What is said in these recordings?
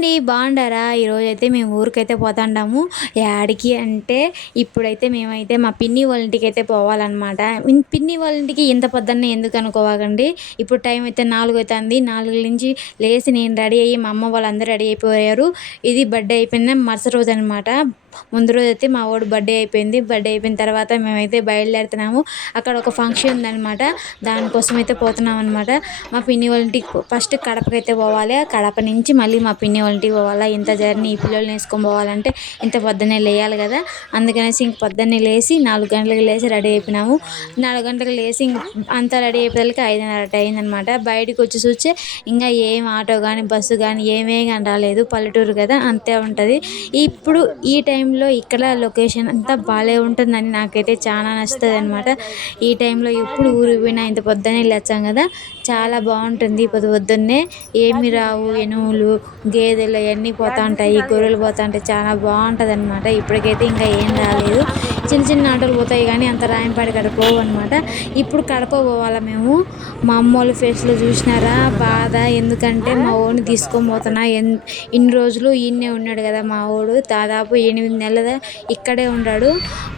అండి బాగుండారా? ఈరోజు అయితే మేము ఊరికైతే పోతాండాము. యాడికి అంటే ఇప్పుడైతే మేమైతే మా పిన్ని వాళ్ళ ఇంటికి అయితే పోవాలన్నమాట పిన్ని వాళ్ళ ఇంటికి ఇంత పొద్దున్నే ఎందుకు అనుకోవాకండి? ఇప్పుడు టైం అయితే నాలుగు అవుతుంది నాలుగు నుంచి లేచి నేను రెడీ అయ్యి మా అమ్మ వాళ్ళందరూ రెడీ అయిపోయారు. ఇది బర్త్డే అయిపోయిన మరుసటి రోజు అనమాట ముందు రోజు అయితే మా వాడు బర్త్డే అయిపోయింది. బర్త్డే అయిపోయిన తర్వాత మేమైతే బయలుదేరుతున్నాము. అక్కడ ఒక ఫంక్షన్ ఉందన్నమాట. దానికోసం అయితే పోతున్నాం అనమాట మా పిన్ని వాళ్ళ ఇంటికి ఫస్ట్ కడపకి అయితే పోవాలి. కడప నుంచి మళ్ళీ మా పిన్ని వాళ్ళ ఇంటికి పోవాలా? ఇంత జర్నీ ఈ పిల్లల్ని వేసుకొని పోవాలంటే ఇంత పొద్దున్నే లేయాలి కదా. అందుకనేసి ఇంక పొద్దున్నే లేచి నాలుగు గంటలకు లేచి రెడీ అయిపోయినాము. నాలుగు గంటలకు లేచి ఇంక అంతా రెడీ అయిపోయేకి ఐదున్నర అయిందనమాట బయటికి వచ్చి చూస్తే ఇంకా ఏం ఆటో కానీ బస్సు కానీ ఏమే కానీ రాలేదు. పల్లెటూరు కదా అంతే ఉంటుంది. ఇప్పుడు ఈ టైం టైంలో ఇక్కడ లొకేషన్ అంతా బాగాలే ఉంటుందని నాకైతే చాలా నచ్చుతుంది అనమాట ఈ టైంలో ఎప్పుడు ఊరికి పోయినా ఇంత పొద్దున్నే లేచాం కదా. చాలా బాగుంటుంది పొద్దు పొద్దున్నే. ఏమి రావు ఎనువులు గేదెలు అవన్నీ పోతూ ఉంటాయి గొర్రెలు పోతూ ఉంటాయి. చాలా బాగుంటుంది అనమాట ఇప్పటికైతే ఇంకా ఏం రాలేదు. చిన్న చిన్న ఆటోలు పోతాయి కానీ అంత రాయంపాడి కడప పోవు అనమాట ఇప్పుడు కడప పోవాలా మేము? మా అమ్మ వాళ్ళ ఫేస్లో చూసినారా? బాధ. ఎందుకంటే మా ఓడిని తీసుకొని పోతున్నా. ఎన్ ఇన్ని రోజులు ఈయనే ఉన్నాడు కదా మా ఓడు. దాదాపు ఎనిమిది నెలల ఇక్కడే ఉన్నాడు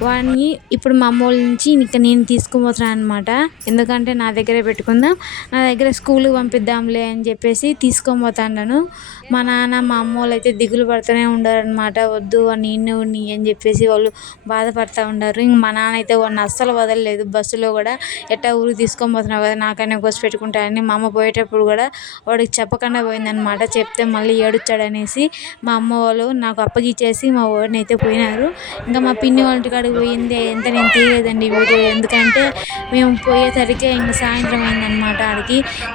వాడిని ఇప్పుడు మా అమ్మ వాళ్ళ నుంచి ఇక నేను తీసుకుపోతున్నాను అనమాట ఎందుకంటే నా దగ్గరే పెట్టుకుందాం. నా దగ్గర స్కూల్కి పంపిద్దాంలే అని చెప్పేసి తీసుకొని పోతాను మా నాన్న మా అమ్మోళ్ళు అయితే దిగులు పడుతూనే ఉండారనమాట వద్దు అని నీ ఉన్ని అని చెప్పేసి వాళ్ళు బాధపడుతూ ఉండారు. ఇంక మా నాన్న అయితే వాడిని అస్సలు వదలలేదు. బస్సులో కూడా ఎట్టా ఊరికి తీసుకొని పోతున్నావు కదా నాకైనా కోసి పెట్టుకుంటానని మా అమ్మ పోయేటప్పుడు కూడా వాడికి చెప్పకుండా పోయిందనమాట చెప్తే మళ్ళీ ఏడుచాడనేసి మా అమ్మ వాళ్ళు నాకు అప్పగిచ్చేసి మా వాడిని అయితే పోయినారు. ఇంకా మా పిన్ని వాళ్ళ ఇంటికాడికి పోయింది. ఎంత నేను తీయలేదండి వీడియో. ఎందుకంటే మేము పోయేసరికి ఇంకా సాయంత్రం అయిందనమాట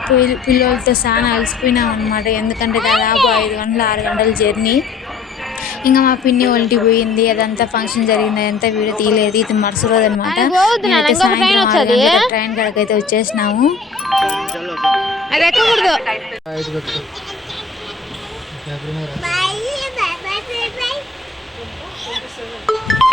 పిల్ పిల్లలతో చాలా అలసిపోయినాం అనమాట ఎందుకంటే దాదాపు ఐదు గంటలు ఆరు గంటల జర్నీ. ఇంకా మా పిన్ని ఇంటికి పోయింది. అదంతా ఫంక్షన్ జరిగింది. అదంతా వీడియో తీయలేదు. ఇది మరుసటి రోజు అనమాట ట్రైన్ కాడికి అయితే వచ్చేసినాము. అది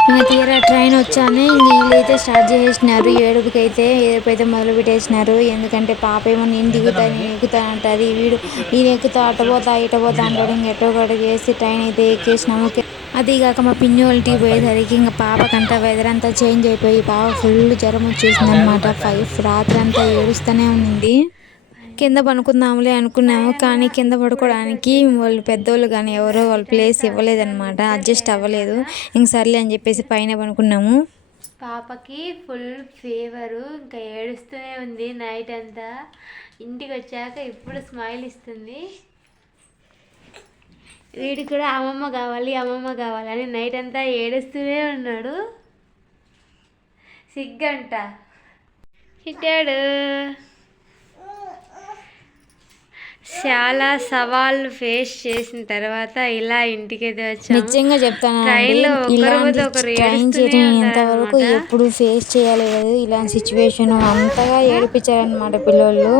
ఇంకా తీరా ట్రైన్ వచ్చాను. ఇంక వీళ్ళైతే స్టార్ట్ చేసేసినారు. ఏడుపుకి అయితే ఏడుపు అయితే మొదలు పెట్టేసినారు. ఎందుకంటే పాప ఏమో నేను దిగుతా నేను ఎక్కుతా అంటుంది. వీడు నేను ఎక్కుతా అట పోతా అంటాడు. ఇంక ఎటో ఒకటి చేసి ట్రైన్ అయితే ఎక్కేసినాము అది కాక మా పిన్నోళ్ళకి పోయేసరికి ఇంకా పాపకంట వెదర్ అంతా చేంజ్ అయిపోయి పాప ఫుల్ జ్వరం వచ్చేసింది అనమాట ఫైవ్ రాత్రి అంతా ఏడుస్తూనే ఉంది కింద పనుకుందాంలే అనుకున్నాము. కానీ కింద పడుకోవడానికి వాళ్ళు పెద్దోళ్ళు కానీ ఎవరో వాళ్ళ ప్లేస్ ఇవ్వలేదన్నమాట. అడ్జస్ట్ అవ్వలేదు. ఇంక సర్లే అని చెప్పేసి పైన పనుకున్నాము పాపకి ఫుల్ ఫీవరు ఇంకా ఏడుస్తూనే ఉంది నైట్ అంతా. ఇంటికి వచ్చాక ఇప్పుడు స్మైల్ ఇస్తుంది. వీడికి కూడా అమ్మమ్మ కావాలి అమ్మమ్మ కావాలని నైట్ అంతా ఏడుస్తూనే ఉన్నాడు. సిగ్గంట. ఇట్టాడు చాలా సవాళ్ళు ఫేస్ చేసిన తర్వాత ఇలా ఇంటికి వచ్చాము నిజంగా ఒకరి ఇలాంటి ట్రైన్ ఇంతవరకు ఉంటారన్నమాట. ఎప్పుడు ఫేస్ చేయలేదు ఇలాంటి సిచ్యువేషన్ అంతగా ఏడిపించారనమాట పిల్లోళ్ళు.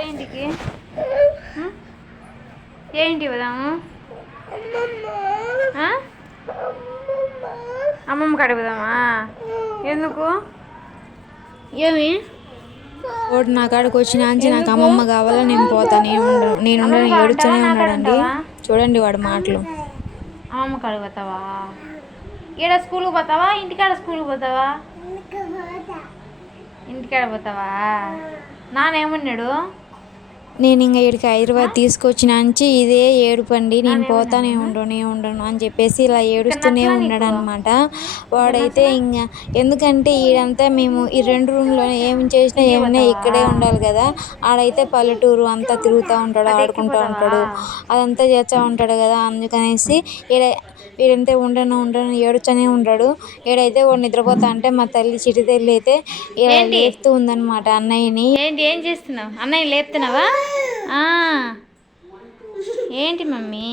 ఏంటికి? ఏంటి పోదాము ఆ? అమ్మమ్మ కాడికి పోదామా? ఎందుకు? ఏమి? వాడు నా కాడికి వచ్చిన నాకు అమ్మమ్మ కావాలా నేను పోతా నేను ఉండను నేను ఉండను ఏడుస్తూనే ఉన్నాడండి. చూడండి వాడి మాటలు. అమ్మమ్మ కాడికి పోతావా? ఈడ స్కూల్కి పోతావా? ఇంటికాడ స్కూల్కి పోతావా? ఇంటికాడ పోతావా? నానేమన్నాడు? నేను ఇంకా ఇక్కడికి హైదరాబాద్ తీసుకొచ్చిన నుంచి ఇదే ఏడుపండి నేను పోతానే ఉండను ఉండను అని చెప్పేసి ఇలా ఏడుస్తూనే ఉన్నాడు అనమాట వాడైతే ఇంకా ఎందుకంటే ఈడంతా మేము ఈ రెండు రూమ్లో ఏం చేసినా ఏమైనా ఇక్కడే ఉండాలి కదా. ఆడైతే పల్లెటూరు అంతా తిరుగుతూ ఉంటాడు ఆడుకుంటూ ఉంటాడు అదంతా చేస్తూ ఉంటాడు కదా అందుకనేసి ఈడ వీడంతే ఉండను ఉండను ఏడుస్తూనే ఉంటాడు ఈడైతే వాడు నిద్రపోతా అంటే మా తల్లి చిటి తల్లి అయితే ఇలా లేపుతూ ఉందన్నమాట అన్నయ్యని. ఏంటి ఏం చేస్తున్నావు? అన్నయ్య లేపుతున్నావా? ఆ. ఏంటి మమ్మీ?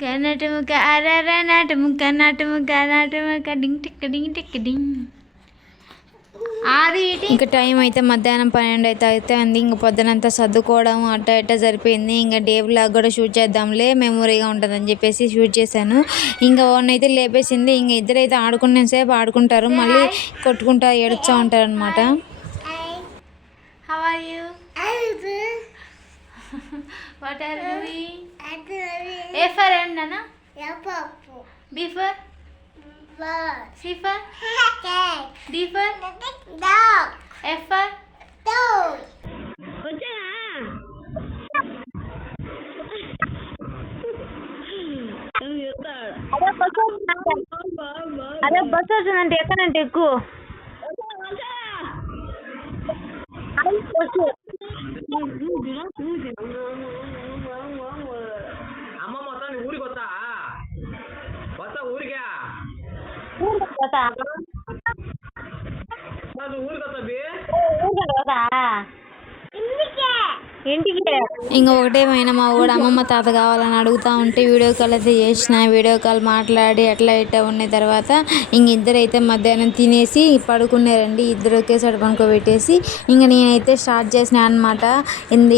కర్ణాటక అరర నాటముక నాటముక నాటముక ding tick ding tick ding. ఇంకా టైం అయితే మధ్యాహ్నం పన్నెండు అయితే అయితే ఉంది ఇంకా పొద్దునంతా సర్దుకోవడం అట్ట ఇట్ట సరిపోయింది. ఇంకా డే బ్లాగ్ కూడా షూట్ చేద్దాంలే మెమొరీగా ఉంటుందని చెప్పేసి షూట్ చేశాను. ఇంకా వన్ అయితే లేపేసింది. ఇంకా ఇద్దరైతే ఆడుకునే సేపు ఆడుకుంటారు. మళ్ళీ కొట్టుకుంటా ఏడుస్తూ ఉంటారు అనమాట how are you what are doing A for end అన్న B for C for D for F for అదే బస్ వచ్చిందంటే ఎక్కడంటే ఎక్కువ అమ్మ మొత్తాన్ని ఊరికి వస్తా వస్తా ఊరికే కాదు ఊరికి వస్తా బి ఇంటికి ఇంకా ఒకటేమైనా మా వాడు అమ్మమ్మ తాత కావాలని అడుగుతా ఉంటే వీడియో కాల్ అయితే చేసిన వీడియో కాల్ మాట్లాడి అట్లా ఇట్లా ఉన్న తర్వాత ఇంక ఇద్దరు అయితే మధ్యాహ్నం తినేసి పడుకున్నారండి. ఇద్దరు ఒకేసారి పనుకోబెట్టేసి ఇంకా నేనైతే స్టార్ట్ చేసిన అనమాట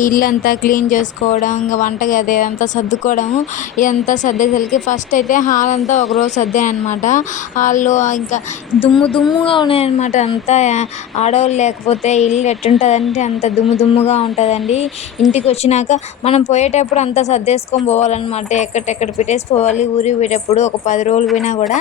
ఇల్లు అంతా క్లీన్ చేసుకోవడం ఇంకా వంటగది అంతా సర్దుకోవడం ఇదంతా సర్దేసరికి ఫస్ట్ అయితే హాల్ అంతా ఒకరోజు సర్దాను అనమాట హాల్లో ఇంకా దుమ్ము దుమ్ముగా ఉన్నాయన్నమాట అంతా ఆడవాళ్ళు లేకపోతే ఇల్లు ఎట్టుంటుందంటే అంత దుమ్ము దుమ్ముగా ఉంటుందండి. ఇంటికి వచ్చినాక మనం పోయేటప్పుడు అంతా సర్దేసుకొని పోవాలన్నమాట. ఎక్కడెక్కడ పెట్టేసి పోవాలి ఊరికి పోయేటప్పుడు ఒక పది రోజులు పోయినా కూడా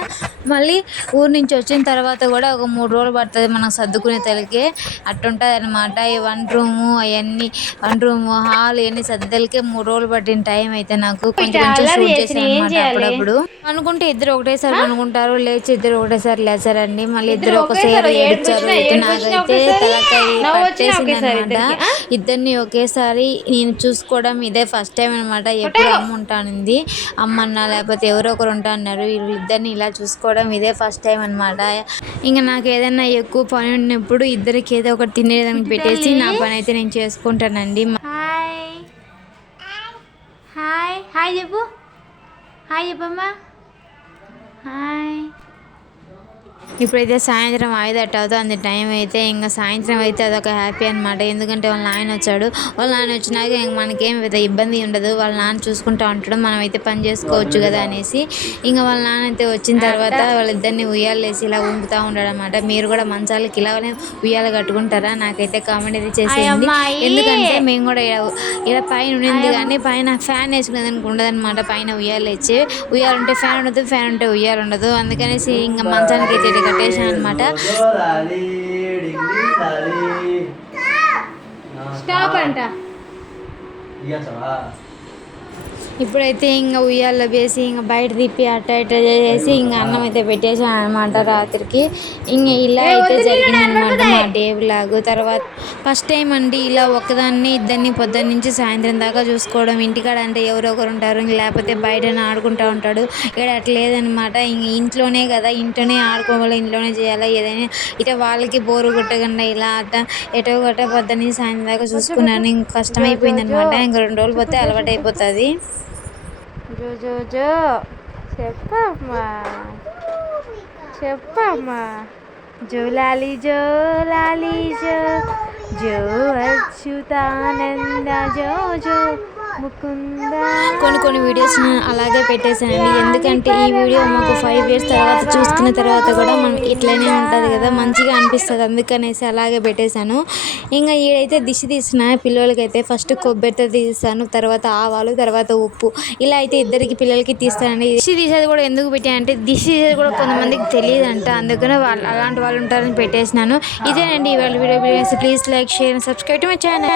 మళ్ళీ ఊరి నుంచి వచ్చిన తర్వాత కూడా ఒక మూడు రోజులు పడుతుంది మనం సర్దుకునే తలకి. అట్టుంటుంది అనమాట ఈ వంట రూము అవన్నీ వంట రూము హాల్ ఇవన్నీ సర్దలకే మూడు రోజులు పట్టిన టైం అయితే నాకు కొంచెం షూట్ చేశాను అనమాట? అప్పుడప్పుడు. అనుకుంటే ఇద్దరు ఒకటేసారి అనుకుంటారు లేచి ఇద్దరు ఒకటేసారి లేచారండి. మళ్ళీ ఇద్దరు ఒకేసారి ఏడ్చారు అయితే నాకైతే తలకాయ పట్టేసింది అనమాట? ఇద్దరిని ఒకేసారి నేను చూసుకోవడం ఇదే ఫస్ట్ టైం అనమాట ఎప్పుడు అమ్మ ఉంటానింది. అమ్మ అన్న లేకపోతే ఎవరో ఒకరు ఉంటా అన్నారు వీళ్ళిద్దరిని ఇలా చూసుకోవడం ఇదే ఫస్ట్ టైం అనమాట ఇంకా నాకు ఏదైనా ఎక్కువ పని ఉన్నప్పుడు ఇద్దరికి ఏదో ఒకటి తినేదానికి పెట్టేసి నా పని అయితే నేను చేసుకుంటానండి. హాయ్. హాయ్. హాయ్ చెప్పు. హాయ్ చెప్పమ్మా. హాయ్. ఇప్పుడైతే సాయంత్రం ఐదు అట్ట అవుతుంది టైం అయితే ఇంకా సాయంత్రం అయితే అదొక హ్యాపీ అనమాట ఎందుకంటే వాళ్ళ నాయన వచ్చాడు. వాళ్ళ నాయన వచ్చినాక ఇంక మనకేం పెద్ద ఇబ్బంది ఉండదు. వాళ్ళ నాన్న చూసుకుంటా ఉంటాడు. మనం అయితే పని చేసుకోవచ్చు కదా అనేసి. ఇంకా వాళ్ళ నాన్న అయితే వచ్చిన తర్వాత వాళ్ళిద్దరిని ఉయ్యాలేసి ఇలా ఊపుతూ ఉంటాడు అనమాట మీరు కూడా మంచాలకి ఇలానే ఉయ్యాలు కట్టుకుంటారా? నాకైతే కామెంట్ అయితే చేసేయండి. ఎందుకంటే మేము కూడా ఇలా ఇలా పైన ఉండింది కానీ పైన ఫ్యాన్ వేసుకునేదానికి ఉండదన్నమాట. పైన ఉయ్యాలు ఇచ్చి ఉయ్యాలు ఉంటే ఫ్యాన్ ఉండదు ఫ్యాన్ ఉంటే ఉయ్యాలు ఉండదు అందుకనేసి ఇంకా మంచానికి అయితే కట్టేసాను అనమాట స్టాప్ అంట. ఇప్పుడైతే ఇంకా ఉయ్యాల్లో వేసి ఇంకా బయట తిప్పి అట్ట ఇట్ట చేసి ఇంకా అన్నం అయితే పెట్టేసాను అనమాట రాత్రికి. ఇంకా ఇలా అయితే జరిగింది అనమాట మా డే బ్లాగ్ తర్వాత ఫస్ట్ టైం అండి ఇలా ఒక్కదాన్ని ఇద్దరిని పొద్దున్న నుంచి సాయంత్రం దాకా చూసుకోవడం. ఇంటికాడ అంటే ఎవరో ఒకరు ఉంటారు ఇంక లేకపోతే బయట ఆడుకుంటూ ఉంటాడు. ఇక్కడ అట్లా లేదనమాట ఇంక ఇంట్లోనే కదా ఇంట్లోనే ఆడుకోవాలి ఇంట్లోనే చేయాలి ఏదైనా ఇట వాళ్ళకి బోరు కొట్టకుండా ఇలా అట్ట ఎటో గట్ట పొద్దున్న నుంచి సాయంత్రం దాకా చూసుకున్నాను. ఇంక కష్టమైపోయింది అనమాట ఇంక రెండు రోజులు పోతే అలవాటు అయిపోతుంది జో చెప్పమ్మా. చెప్పమ్మా. జోలాలి జోలాలి జో. జో అచ్యుతానంద జో జో. కొన్ని కొన్ని వీడియోస్ నేను అలాగే పెట్టేశానండి. ఎందుకంటే ఈ వీడియో మాకు ఫైవ్ ఇయర్స్ తర్వాత చూసుకున్న తర్వాత కూడా మనం ఇట్లనే ఉంటుంది కదా మంచిగా అనిపిస్తుంది. అందుకనేసి అలాగే పెట్టేశాను. ఇంకా ఈడైతే దిశ తీసిన పిల్లలకైతే ఫస్ట్ కొబ్బరితో తీస్తాను తర్వాత ఆవాలు తర్వాత ఉప్పు. ఇలా అయితే ఇద్దరికి పిల్లలకి తీస్తానండి. దిశ తీసేది కూడా ఎందుకు పెట్టానంటే దిశ తీసేది కూడా కొంతమందికి తెలియదంట. అందుకనే వాళ్ళు అలాంటి వాళ్ళు ఉంటారని పెట్టేసినాను. ఇదేనండి ఇవాళ video. Please like share subscribe to my channel.